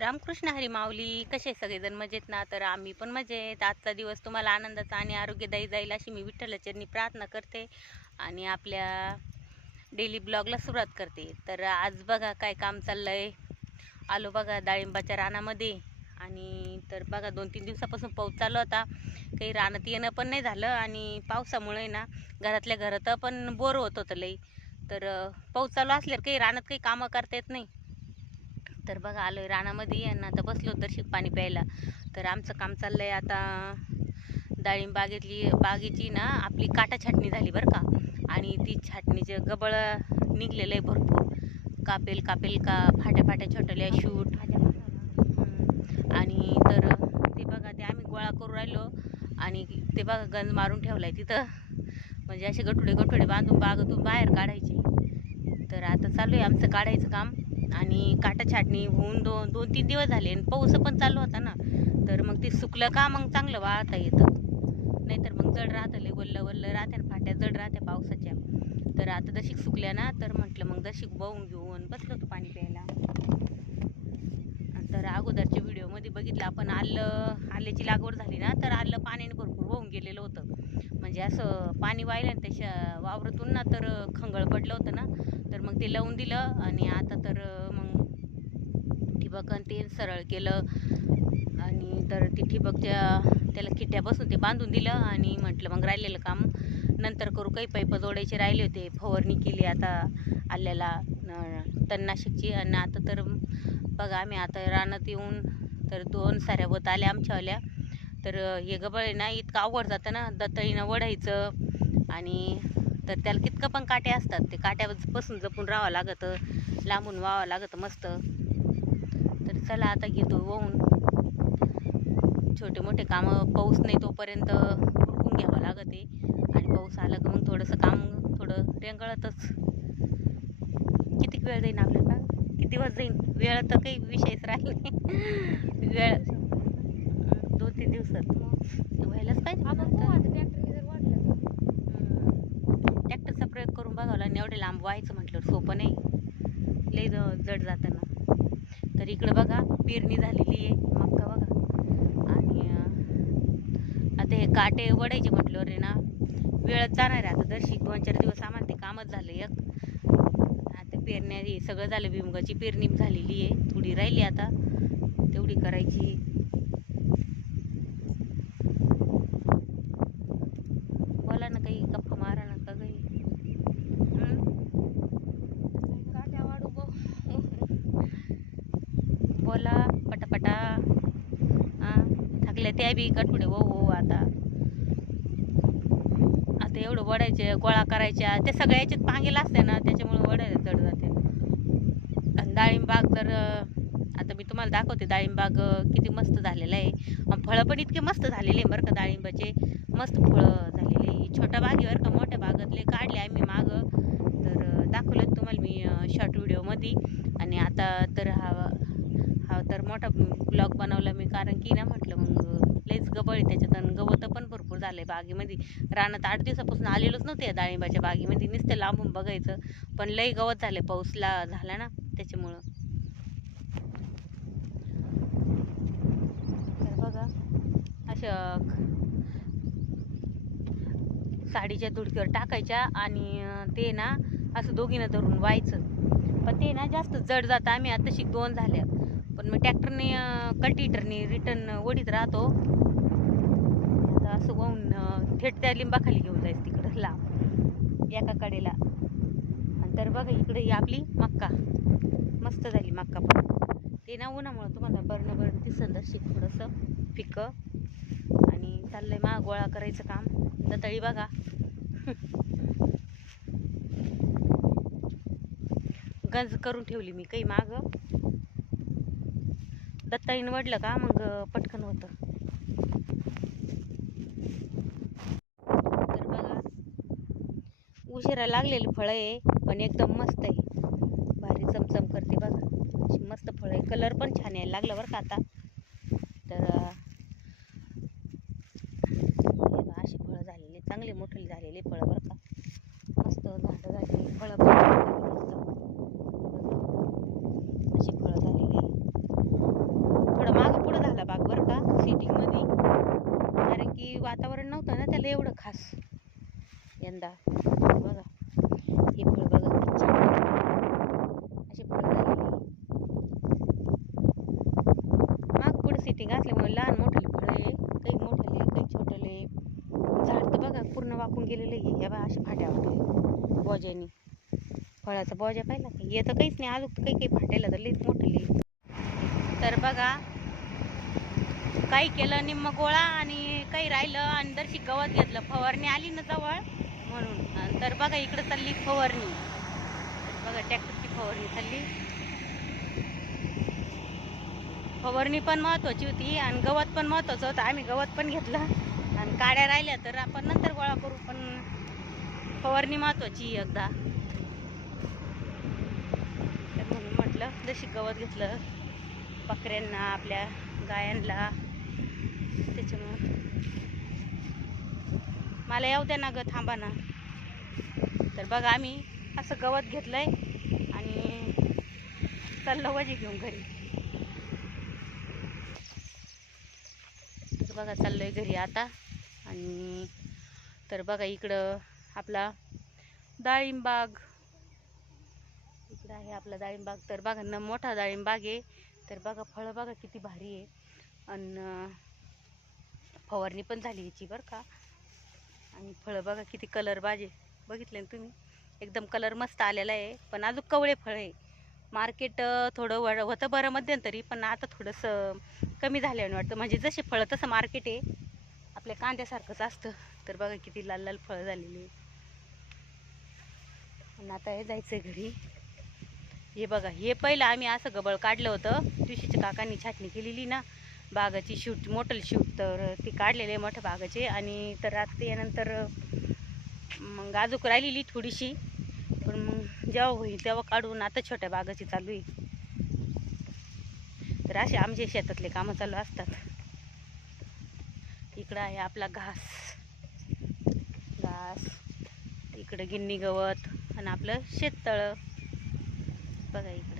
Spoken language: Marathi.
रामकृष्ण हरी माऊली. कसे सगळेजण मजेत ना? तर आम्ही पण मजेत. आजचा दिवस तुम्हाला आनंदाचा आणि आरोग्यदायी जाईल अशी मी विठ्ठलाचरणी प्रार्थना करते आणि आपल्या डेली ब्लॉगला सुरुवात करते. तर आज बघा काय काम चाललंय. आलो बघा डाळिंबाच्या रानामध्ये. आणि तर बघा 2-3 दिवसापासून पाऊस चालू होता. काही रानात येणं पण नाही झालं आणि पावसामुळे ना घरातल्या घरात पण बोर होत होतं लई. तर पाऊस चालू असल्यावर काही रानात काही कामं करता येत नाही. तर बघा आलोय रानामध्ये आणि आता बसलो दर्शिक पाणी प्यायला. तर आमचं काम चाललंय आता डाळिंब बागेची ना आपली काटा छाटणी झाली बरं का. आणि ती छाटणीचे गबळ निघलेलं आहे भरपूर. कापेल का फाट्या छोटल्या शूट. आणि तर ते बघा ते आम्ही गोळा करून राहिलो आणि ते बघा गंज मारून ठेवलाय तिथं. म्हणजे असे गठुडे बांधून बागेतून बाहेर काढायचे. तर आता चालू आहे आमचं काढायचं काम. आणि काटा छाटणी होऊन 2-3 दिवस झाले आणि पाऊस पण चालू होता ना. तर मग ते सुकलं का मग चांगलं वाळता येतं. नाहीतर मग जड राहतं, लय वल्ल राहते आणि फाट्या जड राहत्या पावसाच्या. तर आता दर्शिक सुकल्या ना तर म्हटलं मग दर्शिक वाहून घेऊन बसलो होतो पाणी प्यायला. तर अगोदरच्या व्हिडिओमध्ये बघितलं आपण आल्याची लागवड झाली ना तर आलं पाण्याने भरपूर वाहून गेलेलं होतं. म्हणजे असं पाणी वाहिलं ना त्याच्या वावरातून ना तर खंगळ पडलं होतं ना. तर मग ते लावून दिलं आणि आता तर मग ठिबक ते सरळ केलं. आणि तर ती ठिबकच्या त्याला खिट्ट्यापासून ते बांधून दिलं आणि म्हटलं मग राहिलेलं काम नंतर करू. काही पाईप जोडायचे राहिले होते. फवारणी केली आता आल्याला तणनाशकची. आणि आता तर बघा आम्ही आता रानात येऊन तर 2 साऱ्या वत आल्या आमच्यावाल्या. तर हे गबळ आहे ना इतकं आवड जातं ना दतळीनं वढायचं. आणि तर त्याला कितकं पण काटे असतात. ते काट्यापासून जपून राहावं लागतं, लांबून व्हावं लागतं मस्त. तर चला आता घेतो वाहून. छोटे मोठे कामं पाऊस नाही तोपर्यंत उरकून घ्यावं लागते. आणि पाऊस आला का मग थोडंसं काम थोडं रेंगळतच. किती वेळ जाईन आपल्याला, किती दिवस जाईन वेळ तर काही विषयच राहिले नाही. वेळ 2-3 दिवसात व्हायलाच पाहिजे. ट्रॅक्टरचा प्रयोग करून बघावला आणि एवढे लांब व्हायचं म्हटलं सोपं नाही, लई जड जातं ना. तर इकडं बघा पेरणी झालेली आहे मक्का बघा. आणि आता हे काटे वडायचे म्हटल्यावर रे ना वेळच जाणार आहे. आता दर्शिक 2-4 दिवस आम्हाला ते कामच झालं एक. आता पेरण्या हे सगळं झालं. भुईमुगाची पेरणी झालेली आहे, थोडी राहिली आता तेवढी करायची. बोला ना काही, गप्पा मारा ना का काही. बोला पटापटा. थकल्या त्या बी गठुडे हो आता एवढं वडायचे गोळा करायच्या ते सगळ्या याच्यात पांगेल असते ना त्याच्यामुळे वडायला चढ जाते. आणि डाळिंबाग तर आता मी तुम्हाला दाखवते. डाळिंबाग किती मस्त झालेलं आहे. फळं पण इतके मस्त झालेले आहे बरं का. डाळिंबाचे मस्त फळं झालेले. छोट्या बागेवर का मोठ्या बागातले काढले आम्ही मागं. तर दाखवलं तुम्हाला मी शॉर्ट व्हिडिओमध्ये. आणि आता तर हा तर मोठा ब्लॉग बनवला मी, कारण की ना म्हटलं मग लईच गबळ आहे त्याच्यात. आणि गवतं पण भरपूर झालं आहे बागेमध्ये. रानात 8 दिवसापासून आलेलोच नव्हते या डाळिंबाच्या बागेमध्ये. नुसतं लांबून बघायचं पण लई गवत झालं पाऊसला झाला ना त्याच्यामुळं. तर बघा अशा साडीच्या दुडकीवर टाकायच्या आणि ते ना असं दोघीनं धरून व्हायचं. पण ते ना जास्त जड जातं. आम्ही आता 2 झाल्या पण मग ट्रॅक्टरने कल्टिवेटरने रिटर्न ओढीत राहतो. आता असं वाहून थेट त्या लिंबाखाली घेऊन जायचं तिकडं लांब एका कडेला. आणि तर बघा इकडे ही आपली मक्का मस्त झाली मक्का. पण ते ना उन्हामुळं तुम्हाला बरण दिसन दर्शिक थोडंसं फिकं. आणि चाललंय माग गोळा करायचं काम. दतळी बघा गंज करून ठेवली मी काही माग. दत्ताईनं वडलं का मग पटकन होतं. तर बघा उशिरा लागलेली फळं आहे पण एकदम मस्त आहे. भारी चमचम करते बघा. अशी मस्त फळं आहे. कलर पण छान यायला लागलं बरं का आता. तर अशी फळं झालेली चांगली मोठी झालेली फळं बरं का. मस्त झाडं झालेली फळं पण अशी फळं झालेली. खास यंदा. बघा हे फळ बघा किती छान अशी फळं झालेली. माग पुढे सिटिंग असल्यामुळे लहान मोठे फळं आहे, काही मोठले काही छोटले. झाड तर बघा पूर्ण वाकून गेलेलं आहे. ह्या बा अशा फाट्या वाटले बोज्यानी. फळाचा बोजा पाहिला का? येतं काहीच नाही अजून, काही काही फाटायला तर लईच मोठले. तर बघा काही केलं निम्म गोळा आणि काही राहिलं आणि दर्शी गवत घेतलं. फवारणी आली ना जवळ म्हणून. तर बघा इकडं चालली फवारणी. बघा ट्रॅक्टरची फवारणी चालली. फवारणी पण महत्वाची होती आणि गवत पण महत्वाचं होतं. आम्ही गवत पण घेतलं आणि काड्या राहिल्या तर आपण नंतर गोळा करू, पण फवारणी महत्वाची एकदा. तर म्हणून म्हटलं जशी गवत घेतलं बकऱ्यांना आपल्या गायांना, त्याच्यामुळं मला येऊ द्या ना ग, थांबा ना. तर बघा आम्ही असं गवत घेतलंय आणि चाललं वजी घेऊन घरी. तर बघा चाललोय घरी आता. आणि तर बघा इकडं आपला डाळिंबाग, इकडं आहे आपला डाळिंबाग. तर बघा न मोठा डाळिंबाग आहे. तर बघा फळं बघा किती भारी आहे. आणि फवारणी पण झाली याची बरं का. आणि फळं बघा किती कलर बाजे, बघितले ना तुम्ही, एकदम कलर मस्त आलेला आहे. पण अजून कवळे फळ आहे. मार्केट थोडं होतं बरं मध्यंतरी, पण आता थोडंसं कमी झाल्याने वाटतं. म्हणजे जसे फळं तसं मार्केट आहे, आपल्या कांद्यासारखंच असतं. तर बघा किती लाल लाल फळं झालेली. आणि आता हे जायचं घरी. हे बघा हे पहिलं आम्ही असं गबळ काढलं होतं, तुळशीच्या काकांनी छाटणी केलेली ना बागाची, शूट मोठं शूट, तर ती काढलेले मोठ्या बागाचे. आणि तर आता त्यानंतर मग अजून राहिलेली थोडीशी, पण मग जेव्हा होईल तेव्हा काढून आता छोट्या बागाची चालू आहे. तर असे आमचे शेतातले कामं चालू असतात. इकडं आहे आपला घास, इकडं गिन्नी गवत आणि आपलं शेततळं बघा इकडं.